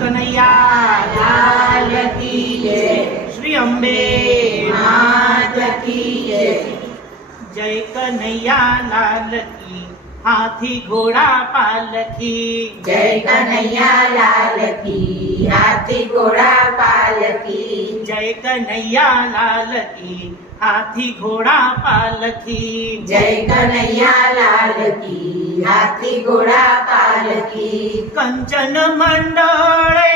કનૈયા લાલ કી જય શ્રી અંબે માત કી જય જય કનૈયા લાલ કી હાથી ઘોડા પાલખી. જય કનૈયા લાલ કી હાથી ઘોડા પાલકી જય કનૈયા લાલ કી હાથી ઘોડા પાલખી. જય કનૈયા લાલ કી હાથી ઘોડા પાલકી કંચન મંડળે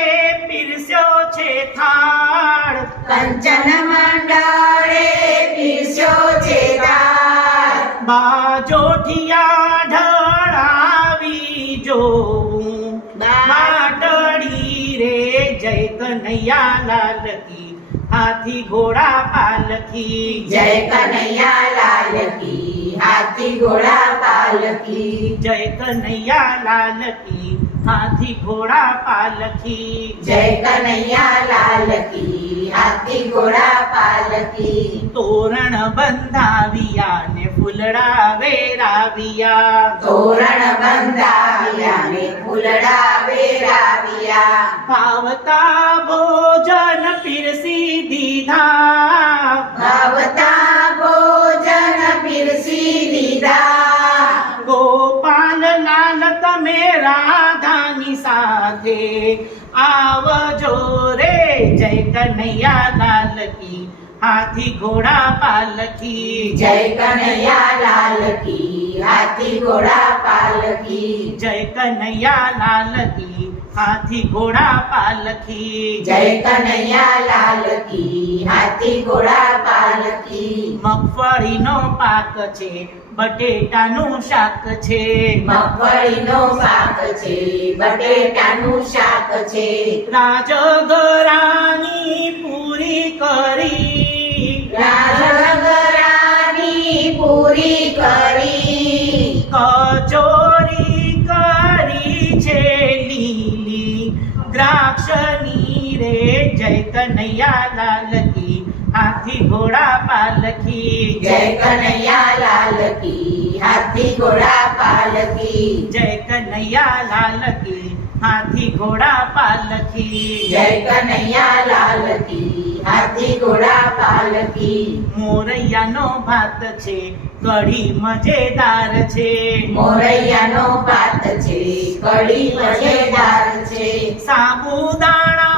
પીરસ્યો છે થાળ. કંચન મંડળે પીરસ્યો છે દાળ બાજોઠિયા ઢળાવી જો માટડી રે જય કનૈયા લાલ કી હાથી ઘોડા પાલકી, જય કનૈયા લાલ કી હાથી ઘોડા પાલકી, જય કનૈયા લાલ કી હાથી ઘોડા પાલકી જય કનૈયા લાલ કી હાથી ઘોડા પાલકી તોરણ બંધાવ્યા ને ફૂલડા વેરાવ્યા તોરણ બંધાવ્યા ને ફૂલડા વેરાવ્યા ભાવતા ભોજન પીરસી દીધા. ભાવતા ભોજન પીરસી દીધા. ગોપાલ લાલ તમે રાધાની સાથે આવજો રે જય કનૈયા લાલ કી હાથી ઘોડા પાલખી. જય કનૈયા લાલ કી હાથી ઘોડા પાલકી જય કનૈયા લાલ કી હાથી ઘોડા પાલકી જય કનૈયા લાલ કી હાથી ઘોડા પાલકી મગફળીનો પાક છે બટેટાનું શાક છે. મગફળીનો શાક છે બટેટાનું શાક છે. રાજગરાની પૂરી કરી. રાજગરાની પૂરી કરી કચોરી કરી છે લીલી દ્રાક્ષની રે જય કનૈયા લાલ કી હાથી ઘોડા પાલખી જય કનૈયા લાલ કી હાથી ઘોડા પાલકી જય કનૈયા લાલ કી હાથી ઘોડા પાલકી. જય કનૈયા લાલ કી હાથી ઘોડા પાલકી. મોરૈયાનો ભાત છે કઢી મજેદાર છે. મોરૈયાનો ભાત છે કઢી મજેદાર છે. સાબુદાણાની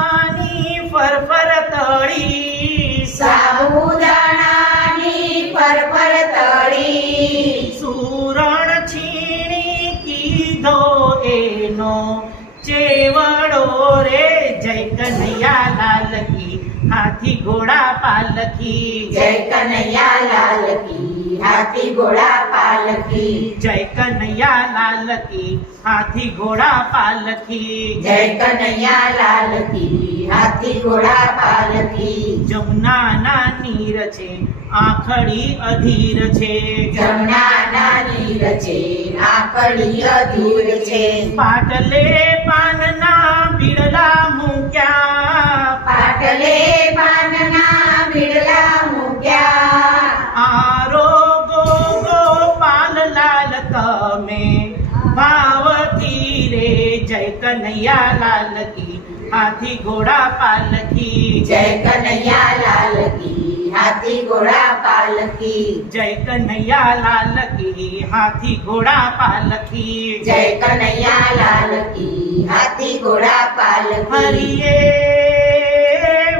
એનો ચેવડો રે જય કનૈયા લાલ કી હાથી ઘોડા પાલખી જય કનૈયા લાલ કી હાથી ઘોડા પાલકી. જય કનૈયા લાલ કી હાથી ઘોડા પાલખી જય કનૈયા લાલ કી હાથી ઘોડા પાલકી જમુનાના નીર છે આખડી અધીર છે. જમનાના નીર છે આખડી અધીર છે. પાટલે પાનના બીડલા મૂક્યા. પાટલે પાનના બિરલા મૂક્યા. આરોગો ગોપાલ લાલ તમે. ભાવતી રે જય કનૈયા લાલ કી. હાથી ઘોડા પાલખી. જય કનૈયા લાલ કી હાથી ઘોડા પાલકી જય કનૈયા લાલ કી હાથી ઘોડા પાલખી. જય કનૈયા લાલ કી હાથી ઘોડા પાલકી હરિયે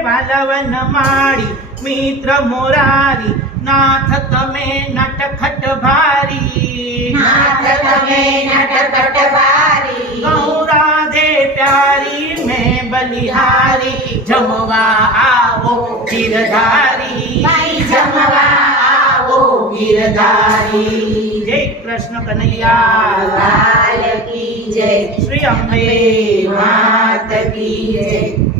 વાલવન માળી મિત્ર મોરારી નાથ તમે નટખટ ભારી. નાથ તમે નટખટ પ્યારી બલિહારી જમવા આવો ગીરધારી ભાઈ જમવા આવો ગીરધારી જય કૃષ્ણ કનૈયા લાલ કી જય શ્રી અંબે માત કી જય